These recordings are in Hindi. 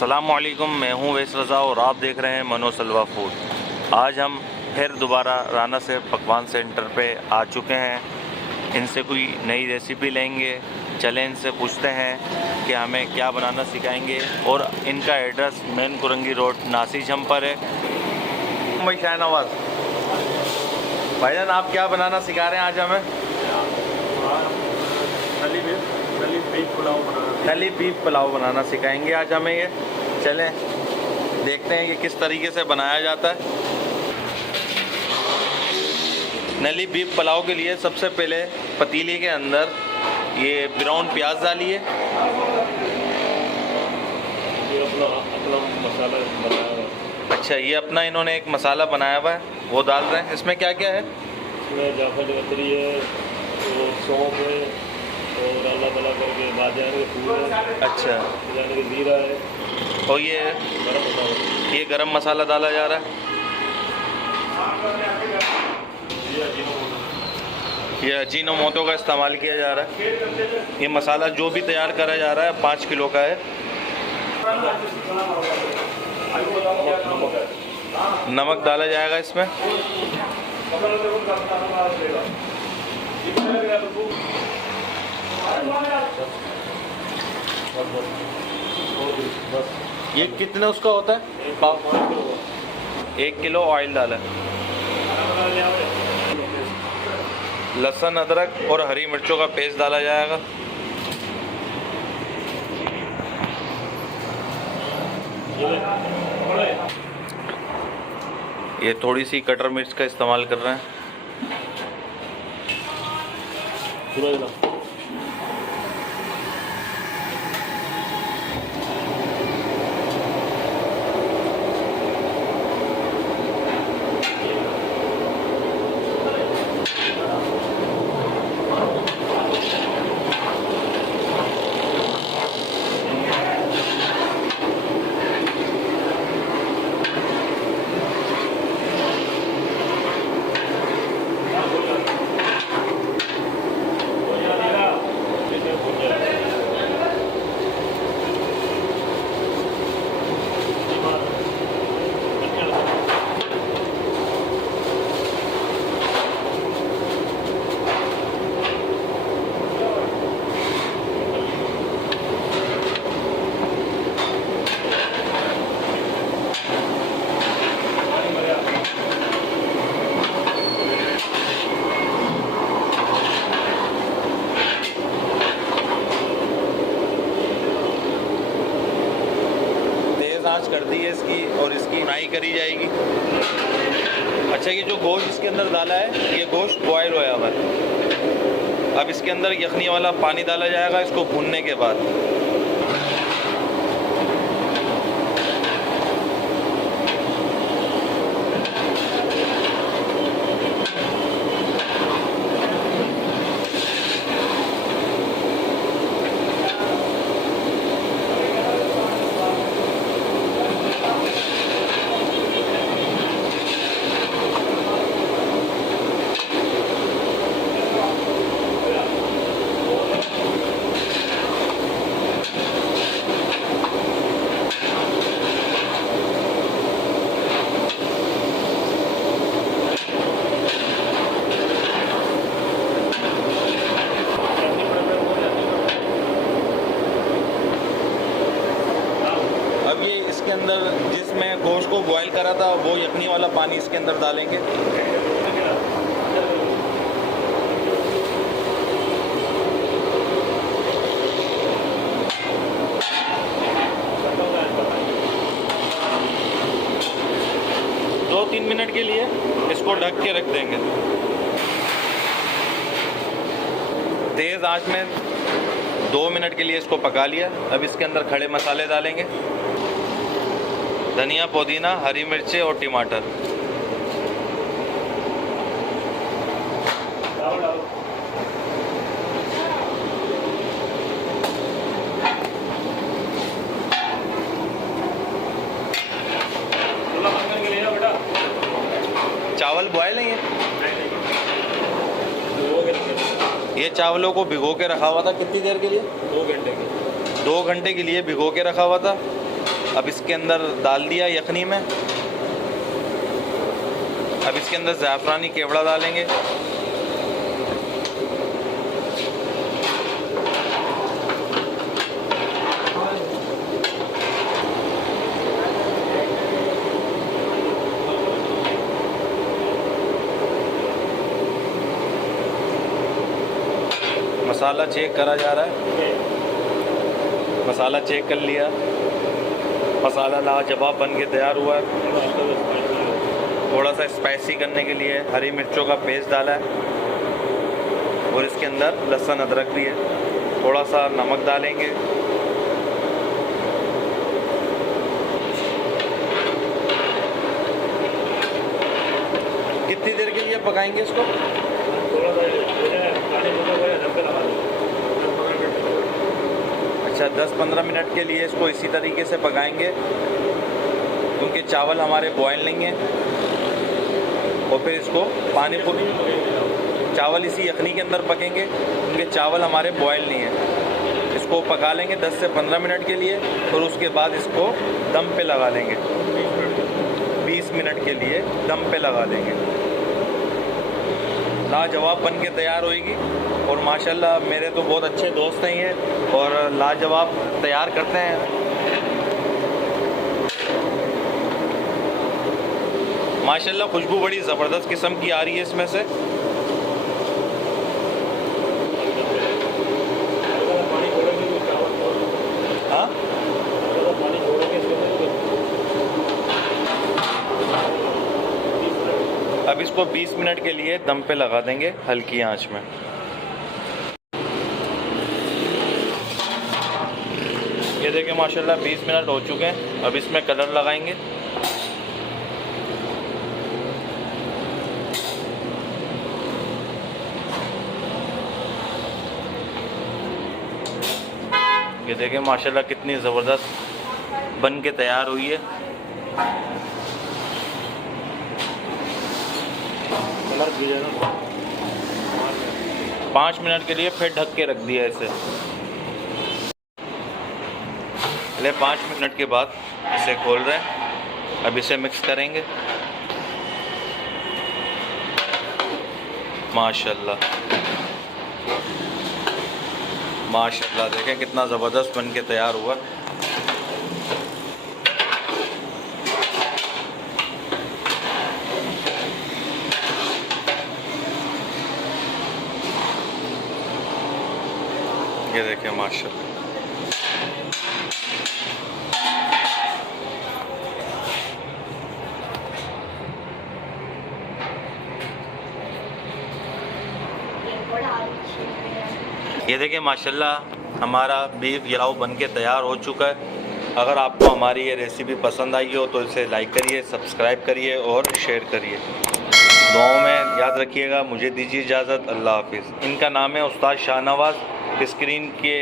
अस्सलामुअलैकुम, मैं हूं वैस रज़ा और आप देख रहे हैं मनोसलवा फूड। आज हम फिर दोबारा राना से पकवान सेंटर पे आ चुके हैं। इनसे कोई नई रेसिपी लेंगे। चलें इनसे पूछते हैं कि हमें क्या बनाना सिखाएंगे। और इनका एड्रेस मेन कुरंगी रोड नासी जम पर है। भाई शाहनवाज भाईजान, आप क्या बनाना सिखा रहे हैं आज हमें? नली बीफ पुलाव बनाना सिखाएंगे आज हमें ये। चलें देखते हैं कि किस तरीके से बनाया जाता है। नली बीफ पुलाव के लिए सबसे पहले पतीले के अंदर ये ब्राउन प्याज डालिए। मसाला बनाया हुआ है। अच्छा, ये अपना इन्होंने एक मसाला बनाया हुआ है, वो डाल रहे हैं। इसमें क्या क्या है? इसमें जाफर कतरी है और सौंफ है और अल्लाह तला करके बाजान के फूल है। अच्छा, जाने के जीरा है और ये गरम मसाला। ये गरम मसाला डाला जा रहा है। ये अजीनोमोटो का इस्तेमाल किया जा रहा है। ये मसाला जो भी तैयार करा जा रहा है 5 किलो का है। नमक डाला जाएगा इसमें। ये कितने उसका होता है? 1 किलो ऑयल डाला है। लहसुन, अदरक और हरी मिर्चों का पेस्ट डाला जाएगा। ये थोड़ी सी कटर मिर्च का इस्तेमाल कर रहे हैं। आंच कर दी है इसकी और इसकी फ्राई करी जाएगी। अच्छा, ये जो गोश्त इसके अंदर डाला है, ये गोश्त बॉयल होया हुआ है। अब इसके अंदर यखनी वाला पानी डाला जाएगा इसको भूनने के बाद। इसके अंदर जिसमें गोश्त को बॉयल करा था वो यखनी वाला पानी इसके अंदर डालेंगे। दो 3 मिनट के लिए इसको ढक के रख देंगे। तेज़ आंच में 2 मिनट के लिए इसको पका लिया। अब इसके अंदर खड़े मसाले डालेंगे, धनिया, पुदीना, हरी मिर्चें और टमाटर। चावल बॉयल है ये चावलों को भिगो के रखा हुआ था। कितनी देर के लिए? 2 घंटे के। 2 घंटे के लिए भिगो के रखा हुआ था। अब इसके अंदर डाल दिया यखनी में। अब इसके अंदर ज़ाफ़रानी केवड़ा डालेंगे। मसाला चेक करा जा रहा है। मसाला चेक कर लिया, मसाला लाजवाब बन के तैयार हुआ है। थोड़ा सा स्पाइसी करने के लिए हरी मिर्चों का पेस्ट डाला है और इसके अंदर लहसुन अदरक भी है। थोड़ा सा नमक डालेंगे। कितनी देर के लिए पकाएंगे इसको? अच्छा, 10-15 मिनट के लिए इसको इसी तरीके से पकाएंगे, क्योंकि चावल हमारे बॉयल नहीं है। और फिर इसको पानी पूरी चावल इसी यखनी के अंदर पकेंगे, क्योंकि चावल हमारे बॉयल नहीं है। इसको पका लेंगे 10 से 15 मिनट के लिए और उसके बाद इसको दम पे लगा लेंगे। 20 मिनट के लिए दम पे लगा लेंगे। लाजवाब बन के तैयार होएगी। और माशाल्लाह मेरे तो बहुत अच्छे दोस्त हैं ये, और लाजवाब तैयार करते हैं। माशाल्लाह खुशबू बड़ी ज़बरदस्त किस्म की आ रही है इसमें से। हाँ, अब इसको 20 मिनट के लिए दम पे लगा देंगे हल्की आंच में। ये देखिए माशाल्लाह 20 मिनट हो चुके हैं। अब इसमें कलर लगाएंगे। ये देखिए माशाल्लाह कितनी ज़बरदस्त बन के तैयार हुई है। कलर भी है ना। 5 मिनट के लिए फिर ढक के रख दिया इसे। पहले 5 मिनट के बाद इसे खोल रहे हैं। अब इसे मिक्स करेंगे। माशाल्लाह माशाल्लाह, देखें कितना ज़बरदस्त बन के तैयार हुआ। ये देखें माशाल्लाह। ये देखिए माशाल्लाह हमारा बीफ यलाव बन के तैयार हो चुका है। अगर आपको हमारी ये रेसिपी पसंद आई हो तो इसे लाइक करिए, सब्सक्राइब करिए और शेयर करिए। दुआओं में याद रखिएगा। मुझे दीजिए इजाज़त। अल्लाह हाफिज़। इनका नाम है उस्ताद शाहनवाज़। स्क्रीन के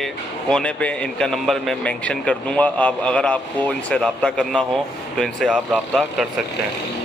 कोने पे इनका नंबर मैं मेंशन कर दूंगा। अगर आपको इनसे रब्ता करना हो तो इनसे आप रब्ता कर सकते हैं।